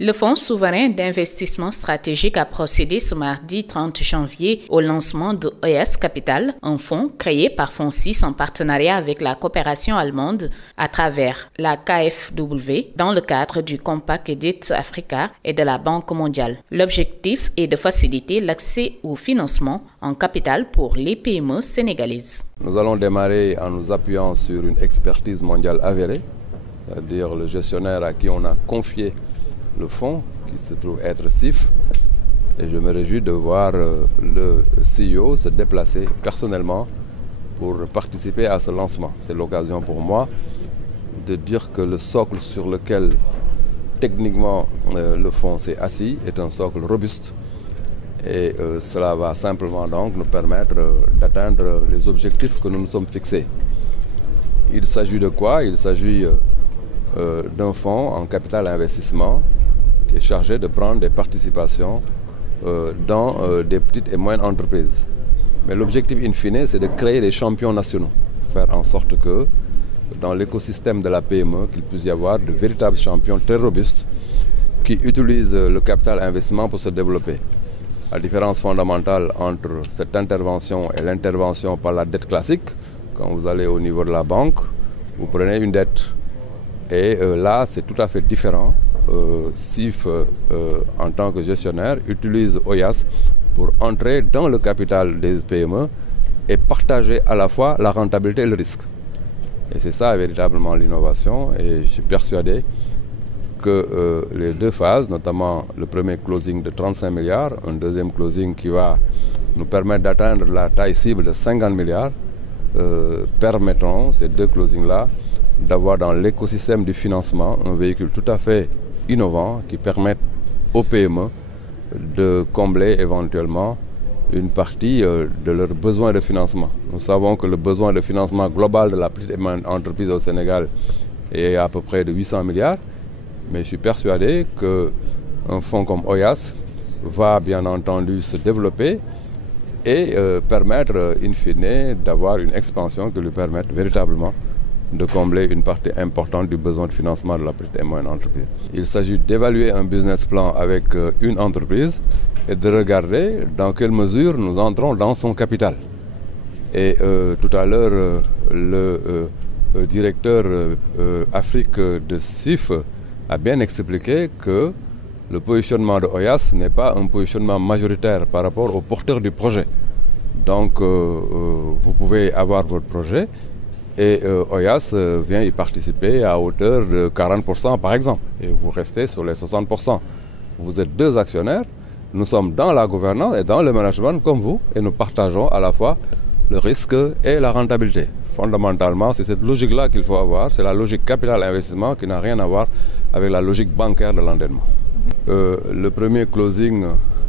Le Fonds souverain d'investissement stratégique a procédé ce mardi 30 janvier au lancement de Oyas Capital, un fonds créé par Fonds6 en partenariat avec la coopération allemande à travers la KfW dans le cadre du Compact Edit Africa et de la Banque mondiale. L'objectif est de faciliter l'accès au financement en capital pour les PME sénégalaises. Nous allons démarrer en nous appuyant sur une expertise mondiale avérée, c'est-à-dire le gestionnaire à qui on a confié le fonds, qui se trouve être CIF, et je me réjouis de voir le CEO se déplacer personnellement pour participer à ce lancement. C'est l'occasion pour moi de dire que le socle sur lequel techniquement le fonds s'est assis est un socle robuste et cela va simplement donc nous permettre d'atteindre les objectifs que nous nous sommes fixés. Il s'agit de quoi? Il s'agit d'un fonds en capital investissement qui est chargé de prendre des participations dans des petites et moyennes entreprises. Mais l'objectif in fine, c'est de créer des champions nationaux, faire en sorte que dans l'écosystème de la PME, qu'il puisse y avoir de véritables champions très robustes qui utilisent le capital investissement pour se développer. La différence fondamentale entre cette intervention et l'intervention par la dette classique, quand vous allez au niveau de la banque, vous prenez une dette. Et là, c'est tout à fait différent. CIF, en tant que gestionnaire, utilise Oyas pour entrer dans le capital des PME et partager à la fois la rentabilité et le risque. Et c'est ça véritablement l'innovation. Et je suis persuadé que les deux phases, notamment le premier closing de 35 milliards, un deuxième closing qui va nous permettre d'atteindre la taille cible de 50 milliards, permettront, ces deux closings-là, d'avoir dans l'écosystème du financement un véhicule tout à fait innovant qui permette aux PME de combler éventuellement une partie de leurs besoins de financement. Nous savons que le besoin de financement global de la petite et moyenne entreprise au Sénégal est à peu près de 800 milliards, mais je suis persuadé qu'un fonds comme Oyas va bien entendu se développer et permettre in fine d'avoir une expansion qui lui permette véritablement de combler une partie importante du besoin de financement de la petite et moyenne entreprise. Il s'agit d'évaluer un business plan avec une entreprise et de regarder dans quelle mesure nous entrons dans son capital. Et tout à l'heure, le directeur Afrique de CIF a bien expliqué que le positionnement de Oyas n'est pas un positionnement majoritaire par rapport aux porteurs du projet. Donc, vous pouvez avoir votre projet et Oyas vient y participer à hauteur de 40% par exemple. Et vous restez sur les 60%. Vous êtes deux actionnaires. Nous sommes dans la gouvernance et dans le management comme vous. Et nous partageons à la fois le risque et la rentabilité. Fondamentalement, c'est cette logique-là qu'il faut avoir. C'est la logique capital investissement qui n'a rien à voir avec la logique bancaire de l'endettement. Le premier closing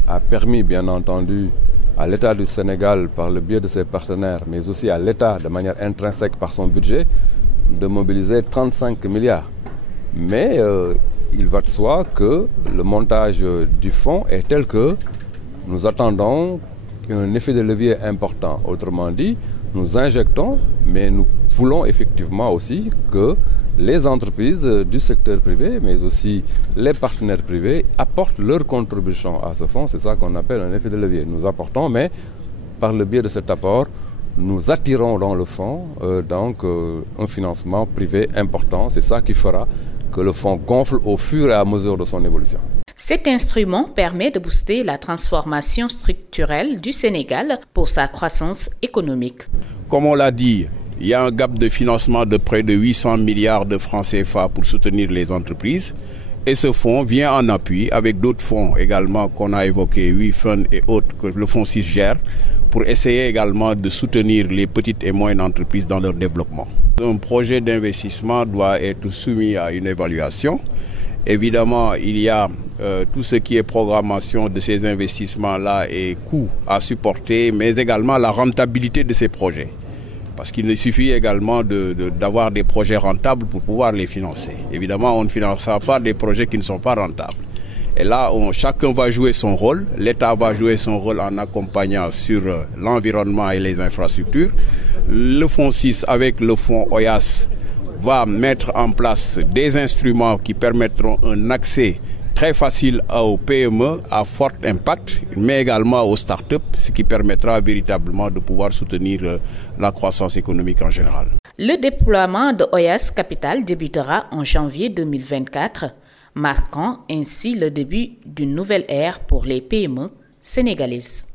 a permis bien entendu à l'État du Sénégal, par le biais de ses partenaires, mais aussi à l'État de manière intrinsèque par son budget, de mobiliser 35 milliards. Mais il va de soi que le montage du fonds est tel que nous attendons un effet de levier important. Autrement dit, nous injectons, mais nous voulons effectivement aussi que les entreprises du secteur privé, mais aussi les partenaires privés, apportent leur contribution à ce fonds. C'est ça qu'on appelle un effet de levier. Nous apportons, mais par le biais de cet apport, nous attirons dans le fonds un financement privé important. C'est ça qui fera que le fonds gonfle au fur et à mesure de son évolution. Cet instrument permet de booster la transformation structurelle du Sénégal pour sa croissance économique. Comme on l'a dit, il y a un gap de financement de près de 800 milliards de francs CFA pour soutenir les entreprises. Et ce fonds vient en appui avec d'autres fonds également qu'on a évoqués, WeFund et autres, que le fonds 6 gère, pour essayer également de soutenir les petites et moyennes entreprises dans leur développement. Un projet d'investissement doit être soumis à une évaluation. Évidemment, il y a tout ce qui est programmation de ces investissements-là et coûts à supporter, mais également la rentabilité de ces projets. Parce qu'il suffit également d'avoir des projets rentables pour pouvoir les financer. Évidemment, on ne financera pas des projets qui ne sont pas rentables. Et là, chacun va jouer son rôle. L'État va jouer son rôle en accompagnant sur l'environnement et les infrastructures. Le fonds 6, avec le fonds Oyas, va mettre en place des instruments qui permettront un accès très facile aux PME à fort impact, mais également aux startups, ce qui permettra véritablement de pouvoir soutenir la croissance économique en général. Le déploiement de OAS Capital débutera en janvier 2024, marquant ainsi le début d'une nouvelle ère pour les PME sénégalaises.